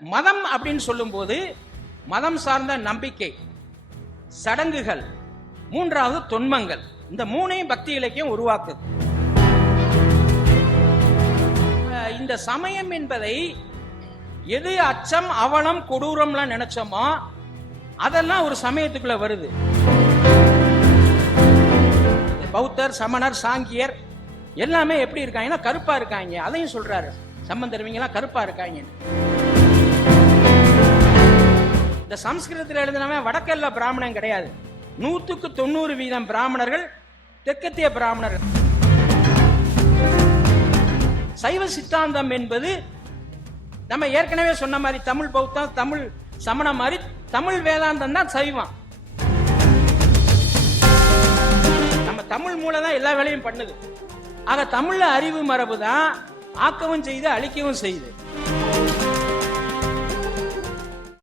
மதம் அப்படின்னு சொல்லும்போது மதம் சார்ந்த நம்பிக்கை, சடங்குகள், மூன்றாவது தொன்மங்கள், இந்த மூணையும் பக்தி இலக்கியம் உருவாக்குது. இந்த சமயம் என்பதை எது அச்சம், அவலம், கொடூரம்லாம் நினைச்சோமோ அதெல்லாம் ஒரு சமயத்துக்குள்ள வருது. பௌத்தர், சமணர், சாங்கியர் எல்லாமே எப்படி இருக்காங்கன்னா கருப்பா இருக்காங்க. அதையும் சொல்றாரு சம்பந்தர்வீங்கலாம் கருப்பா இருக்காங்க. இந்த சம்ஸ்கிருதத்தில் எழுதினவன் வடக்கெல்ல பிராமணன் கிடையாது. 100% பிராமணர்கள் தெற்கத்திய பிராமணர்கள். சைவ சித்தாந்தம் என்பது நம்ம ஏற்கனவே சொன்ன மாதிரி தமிழ் பௌத்தம், தமிழ் சமணம் மாதிரி தமிழ் வேதாந்தம் தான் சைவம். நம்ம தமிழ் மூலம் தான் எல்லா வேலையும் பண்ணுது. ஆக தமிழ்ல அறிவு மரபு தான் ஆக்கவும் செய்து அழிக்கவும் செய்யுது.